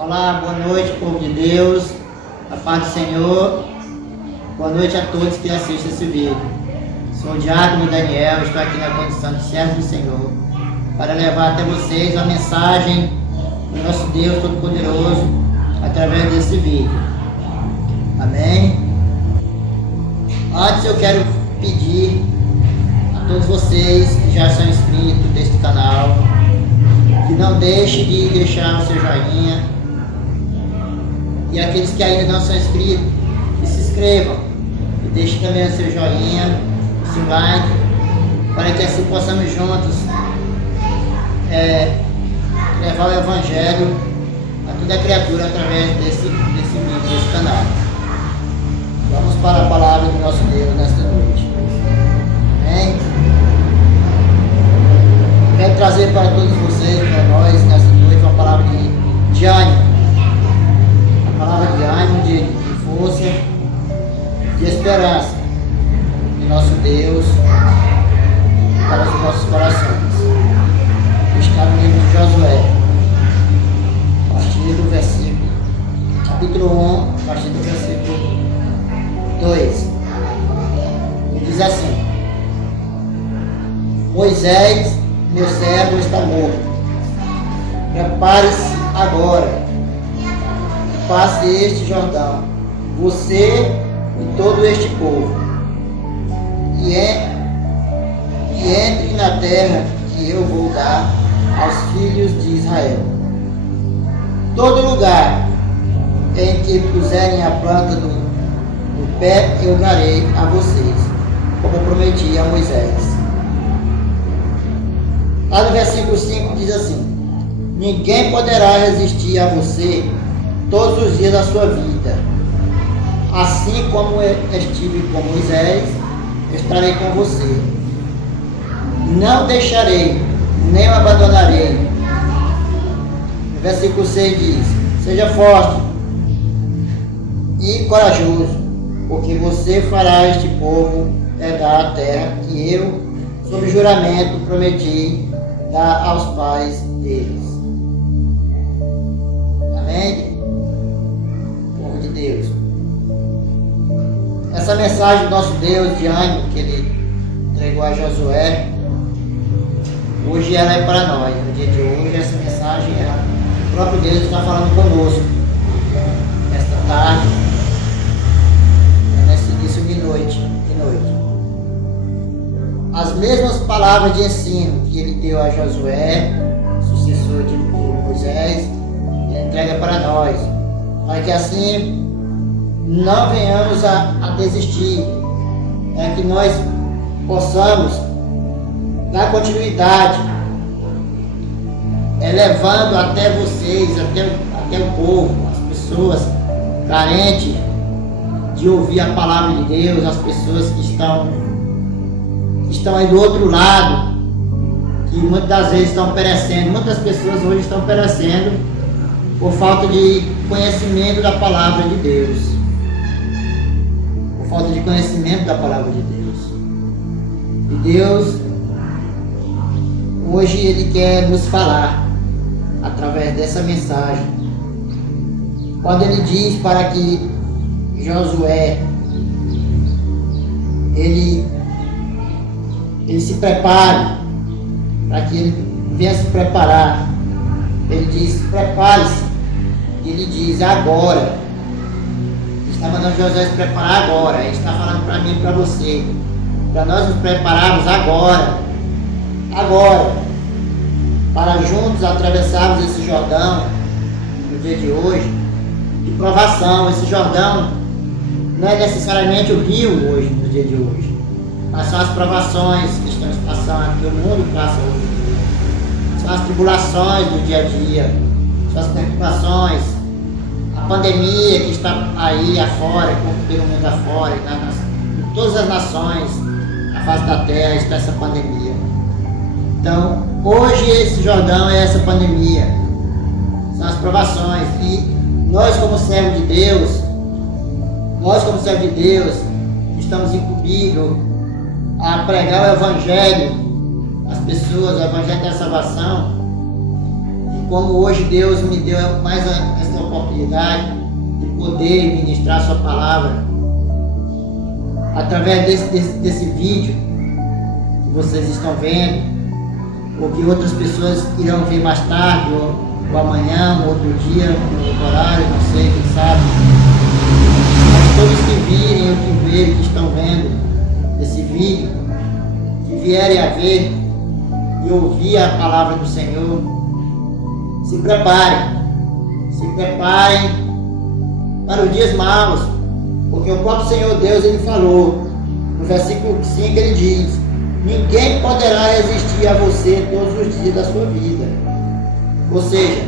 Olá, boa noite, povo de Deus, a paz do Senhor. Boa noite a todos que assistem esse vídeo. Sou o Diácono Daniel, estou aqui na condição de servo do Senhor para levar até vocês a mensagem do nosso Deus Todo-Poderoso através desse vídeo. Amém? Antes eu quero pedir a todos vocês que já são inscritos deste canal que não deixe de deixar o seu joinha, e aqueles que ainda não são inscritos, que se inscrevam e deixem também o seu joinha, o seu like, para que assim possamos juntos levar o Evangelho a toda criatura através desse vídeo, desse canal. Vamos para a palavra do nosso Deus nesta noite. Amém? Quero trazer para todos vocês, para nós, nesta noite, uma palavra de ânimo. Uma palavra de ânimo, de força, de esperança em nosso Deus, para os nossos corações. Está no livro de Josué, a partir do versículo, capítulo 1, a partir do versículo 2. E diz assim: Moisés, meu servo, está morto. Prepare-se agora e passe este Jordão, você e todo este povo, e entre na terra que eu vou dar aos filhos de Israel. Todo lugar em que puserem a planta do pé eu darei a vocês, como prometi a Moisés. Lá no versículo 5 diz assim: Ninguém poderá resistir a você todos os dias da sua vida. Assim como eu estive com Moisés, estarei com você. Não deixarei, nem o abandonarei. No versículo 6 diz: Seja forte e corajoso, porque você fará este povo herdar a terra que eu, sob juramento, prometi dar aos pais deles. Amém? Povo de Deus. Essa mensagem do nosso Deus de ânimo que Ele entregou a Josué, hoje ela é para nós. No dia de hoje, essa mensagem o próprio Deus está falando conosco. Esta tarde, nesse início de noite. As mesmas palavras de ensino que ele deu a Josué, sucessor de Moisés, ele entrega para nós, para que assim não venhamos a desistir, para que nós possamos dar continuidade, levando até vocês, até o povo, as pessoas carentes de ouvir a palavra de Deus, as pessoas que estão aí do outro lado, que muitas das vezes estão perecendo. Muitas pessoas hoje estão perecendo por falta de conhecimento da palavra de Deus. Por falta de conhecimento da palavra de Deus. E Deus, hoje, Ele quer nos falar através dessa mensagem. Quando Ele diz para que Josué, ele se prepare, para que ele venha se preparar. Ele diz: prepare-se. Ele diz: agora. Ele está mandando Josué se preparar agora. Ele está falando para mim e para você, para nós nos prepararmos agora, para juntos atravessarmos esse Jordão no dia de hoje, de provação. Esse Jordão não é necessariamente o rio hoje, no dia de hoje, mas são as provações que estamos passando, que o mundo passa hoje. São as tribulações do dia a dia, são as preocupações, a pandemia que está aí afora, pelo mundo afora, em todas as nações, a face da terra está essa pandemia. Então, hoje esse Jordão é essa pandemia, são as provações, e nós como servos de Deus, estamos incumbidos a pregar o Evangelho às pessoas, o Evangelho da salvação, como hoje Deus me deu mais essa oportunidade de poder ministrar a sua palavra através desse vídeo que vocês estão vendo, ou que outras pessoas irão ver mais tarde, ou amanhã, ou outro dia, no outro horário, não sei, quem sabe. Mas todos que virem ou que verem, que estão vendo esse vídeo, que vierem a ver e ouvir a palavra do Senhor, se preparem para os dias maus, porque o próprio Senhor Deus, ele falou, no versículo 5 ele diz: ninguém poderá resistir a você todos os dias da sua vida. Ou seja,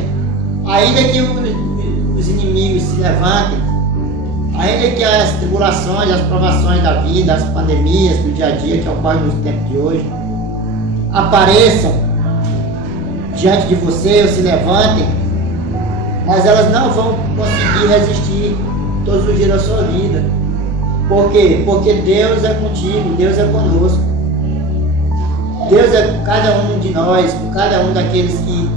ainda que os inimigos se levantem, ainda que as tribulações, as provações da vida, as pandemias do dia a dia que ocorrem nos tempos de hoje, apareçam diante de você ou se levantem, mas elas não vão conseguir resistir todos os dias da sua vida. Por quê? Porque Deus é contigo, Deus é conosco. Deus é com cada um de nós, com cada um daqueles que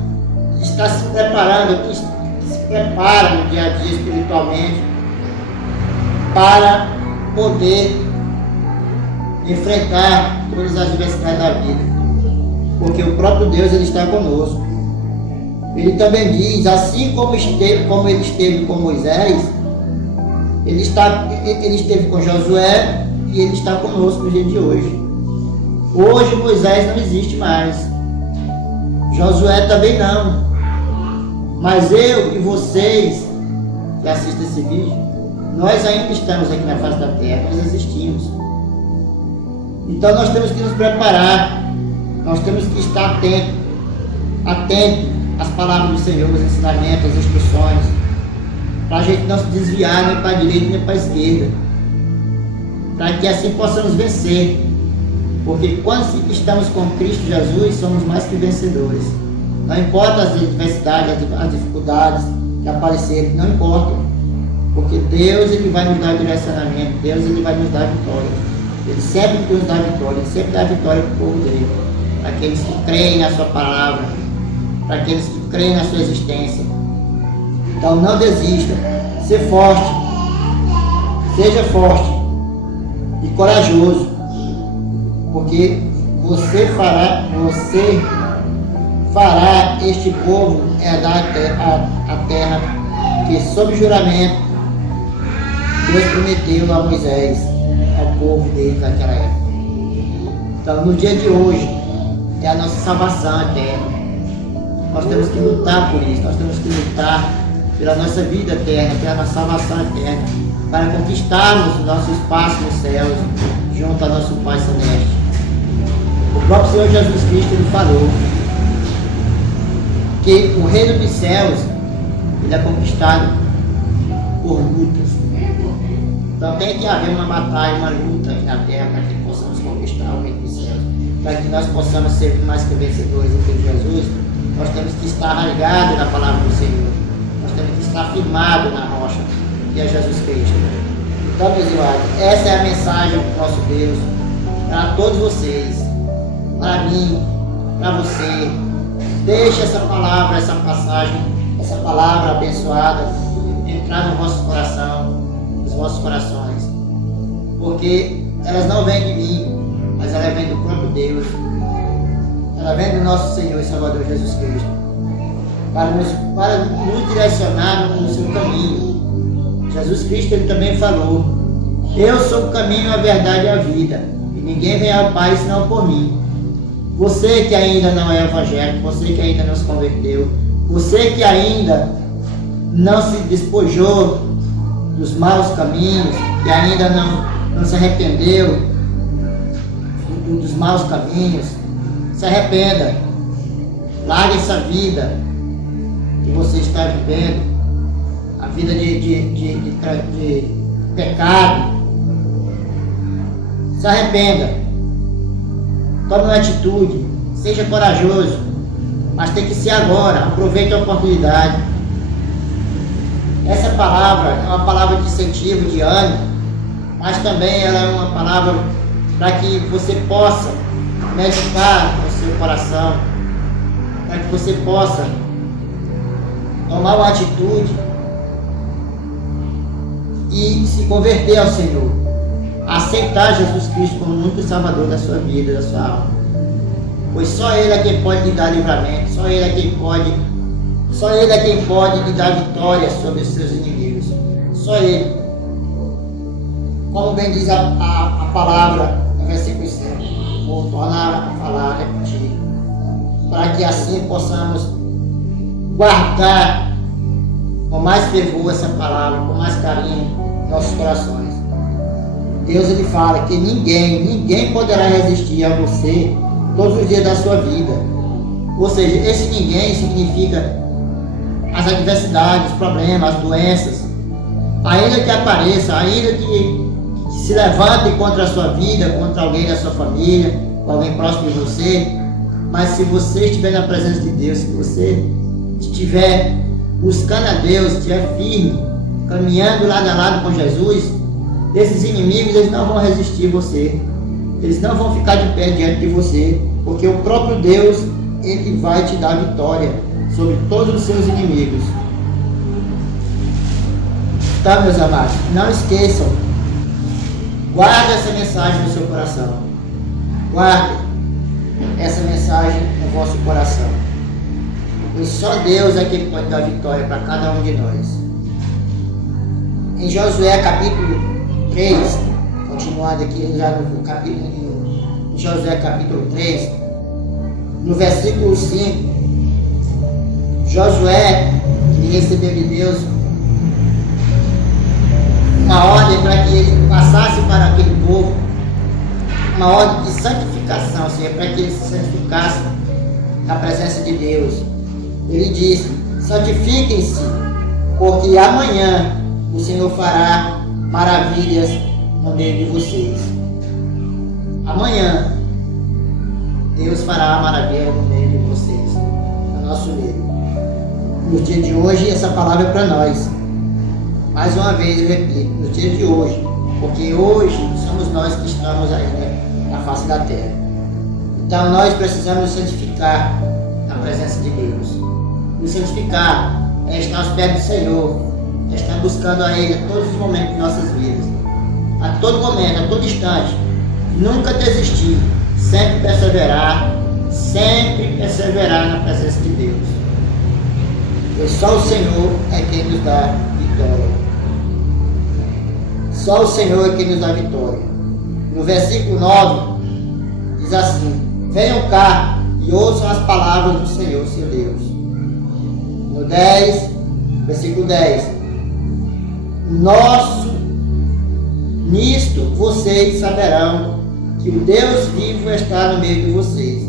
está se preparando, que se prepara no dia a dia espiritualmente para poder enfrentar todas as adversidades da vida. Porque o próprio Deus, ele está conosco. Ele também diz, assim como ele esteve com Moisés, ele esteve com Josué e ele está conosco no dia de hoje. Hoje Moisés não existe mais, Josué também não, mas eu e vocês que assistem esse vídeo, nós ainda estamos aqui na face da terra, nós existimos. Então nós temos que nos preparar, nós temos que estar atento às palavras do Senhor, os ensinamentos, as instruções, para a gente não se desviar nem para a direita nem para a esquerda, para que assim possamos vencer. Porque quando estamos com Cristo Jesus, somos mais que vencedores. Não importa as adversidades, as dificuldades que aparecerem, não importa. Porque Deus, ele vai nos dar direcionamento, Deus, ele vai nos dar vitória. Ele sempre nos dá vitória, ele sempre dá vitória para o povo dele. Para aqueles que creem na sua palavra, para aqueles que creem na sua existência. Então não desista, seja forte e corajoso. Porque você fará este povo herdar a terra que, sob juramento, Deus prometeu a Moisés, ao povo dele naquela época. Então, no dia de hoje, é a nossa salvação eterna. Nós temos que lutar por isso, nós temos que lutar pela nossa vida eterna, pela nossa salvação eterna, para conquistarmos o nosso espaço nos céus, junto ao nosso Pai Celeste. O próprio Senhor Jesus Cristo, ele falou que o reino dos céus, ele é conquistado por lutas. Então tem que haver uma batalha, uma luta aqui na terra para que possamos conquistar o reino dos céus. Para que nós possamos ser mais que vencedores em Cristo Jesus, nós temos que estar arraigados na palavra do Senhor. Nós temos que estar firmados na rocha, que é Jesus Cristo. Então, meus irmãos, essa é a mensagem do nosso Deus para todos vocês. Para mim, para você, deixe essa palavra, essa passagem, essa palavra abençoada entrar no vosso coração, nos vossos corações, porque elas não vêm de mim, mas elas vêm do próprio Deus, ela vem do nosso Senhor e Salvador Jesus Cristo, para nos direcionar no seu caminho. Jesus Cristo, ele também falou: eu sou o caminho, a verdade e a vida, e ninguém vem ao Pai senão por mim. Você que ainda não é evangélico, você que ainda não se converteu, você que ainda não se despojou dos maus caminhos, que ainda não se arrependeu dos maus caminhos, se arrependa. Largue essa vida que você está vivendo, a vida de pecado. Se arrependa. Tome uma atitude, seja corajoso, mas tem que ser agora. Aproveite a oportunidade. Essa palavra é uma palavra de incentivo, de ânimo, mas também ela é uma palavra para que você possa meditar no seu coração, para que você possa tomar uma atitude e se converter ao Senhor, aceitar Jesus Cristo como único Salvador da sua vida, da sua alma, pois só Ele é quem pode lhe dar livramento, só Ele é quem pode lhe dar vitória sobre os seus inimigos, só Ele. Como bem diz a palavra no versículo 5, vou tornar a falar, repetir, para que assim possamos guardar com mais fervor essa palavra, com mais carinho em nossos corações. Deus, ele fala que ninguém poderá resistir a você todos os dias da sua vida. Ou seja, esse ninguém significa as adversidades, os problemas, as doenças, ainda que apareça, ainda que se levante contra a sua vida, contra alguém da sua família, alguém próximo de você, mas se você estiver na presença de Deus, se você estiver buscando a Deus, estiver firme, caminhando lado a lado com Jesus, esses inimigos, eles não vão resistir a você, eles não vão ficar de pé diante de você, porque o próprio Deus, ele vai te dar vitória sobre todos os seus inimigos. Tá, meus amados, não esqueçam, guarde essa mensagem no seu coração, guarde essa mensagem no vosso coração, pois só Deus é quem pode dar vitória para cada um de nós. Em Josué capítulo 3, continuando aqui já no capítulo, em Josué capítulo 3, no versículo 5, Josué, que recebeu de Deus uma ordem para que ele passasse para aquele povo, uma ordem de santificação, ou seja, para que eles se santificassem na presença de Deus. Ele disse: santifiquem-se, porque amanhã o Senhor fará maravilhas no meio de vocês. Amanhã Deus fará maravilha no meio de vocês, no nosso meio. No dia de hoje, essa palavra é para nós. Mais uma vez eu repito, no dia de hoje, porque hoje somos nós que estamos ainda na face da terra. Então nós precisamos nos santificar na presença de Deus. Nos santificar é estar aos pés do Senhor, é estar buscando a Ele a todos os momentos de nossas vidas, a todo momento, a todo instante. Nunca desistir, sempre perseverar na presença de Deus. Pois só o Senhor é quem nos dá vitória. Só o Senhor é quem nos dá vitória. No versículo 9, diz assim: venham cá e ouçam as palavras do Senhor, seu Deus. No 10, versículo 10, nisto vocês saberão que o Deus vivo está no meio de vocês,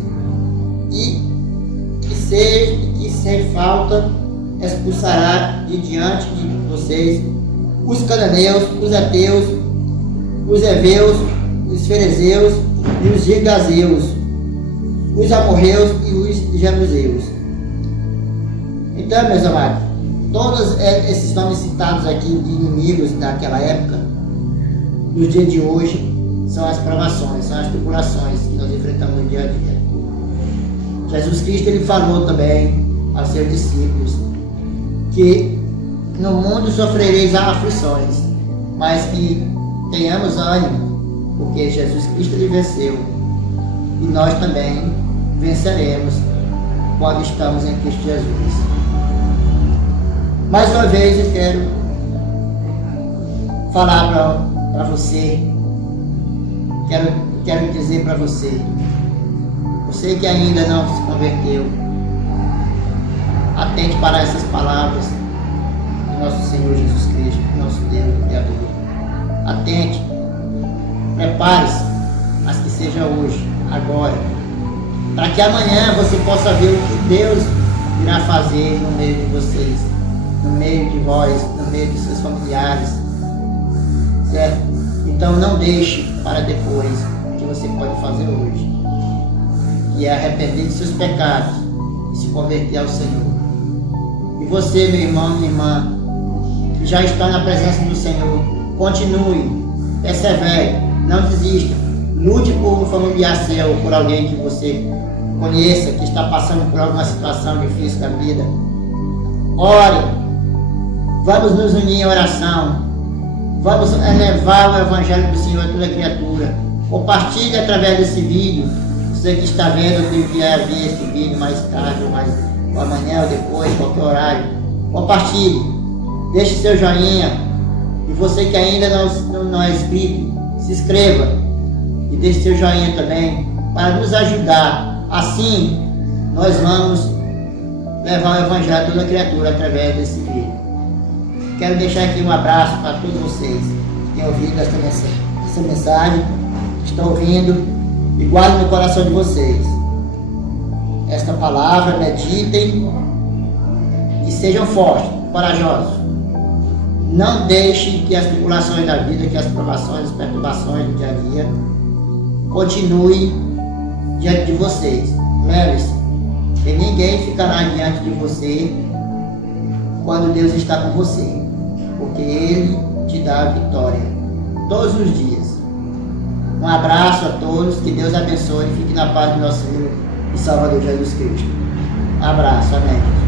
e que sem falta expulsará de diante de vocês os cananeus, os heteus, os heveus, os ferezeus e os gigazeus, os amorreus e os jebuseus. Então, meus amados, todos esses nomes citados aqui de inimigos daquela época, nos dias de hoje, são as provações, são as tribulações que nós enfrentamos no dia a dia. Jesus Cristo, ele falou também aos seus discípulos que no mundo sofrereis aflições, mas que tenhamos ânimo, porque Jesus Cristo ele venceu e nós também venceremos quando estamos em Cristo Jesus. Mais uma vez eu quero falar para você, quero dizer para você que ainda não se converteu, atente para essas palavras do nosso Senhor Jesus Cristo, nosso Deus e Criador. Atente, prepare-se, mas que seja hoje, agora, para que amanhã você possa ver o que Deus irá fazer no meio de vocês, no meio de vós, no meio de seus familiares, certo? Então não deixe para depois o que você pode fazer hoje, que é arrepender de seus pecados e se converter ao Senhor. E você, meu irmão, minha irmã, que já está na presença do Senhor, continue, persevere, não desista, lute por um familiar seu, por alguém que você conheça, que está passando por alguma situação difícil da vida. Ore. Vamos nos unir em oração. Vamos levar o Evangelho do Senhor a toda criatura. Compartilhe através desse vídeo. Você que está vendo, que vier ver esse vídeo mais tarde, ou amanhã, ou depois, qualquer horário. Compartilhe. Deixe seu joinha. E você que ainda não é inscrito, se inscreva. E deixe seu joinha também, para nos ajudar. Assim, nós vamos levar o Evangelho a toda criatura através desse vídeo. Quero deixar aqui um abraço para todos vocês que têm ouvido essa mensagem, que estão ouvindo, e guardem no coração de vocês esta palavra, meditem e sejam fortes, corajosos. Não deixem que as tribulações da vida, que as provações, as perturbações do dia a dia continuem diante de vocês. Lembre-se, que ninguém ficará diante de você quando Deus está com você, porque Ele te dá a vitória todos os dias. Um abraço a todos, que Deus abençoe e fique na paz do nosso Senhor e Salvador Jesus Cristo. Um abraço, amém.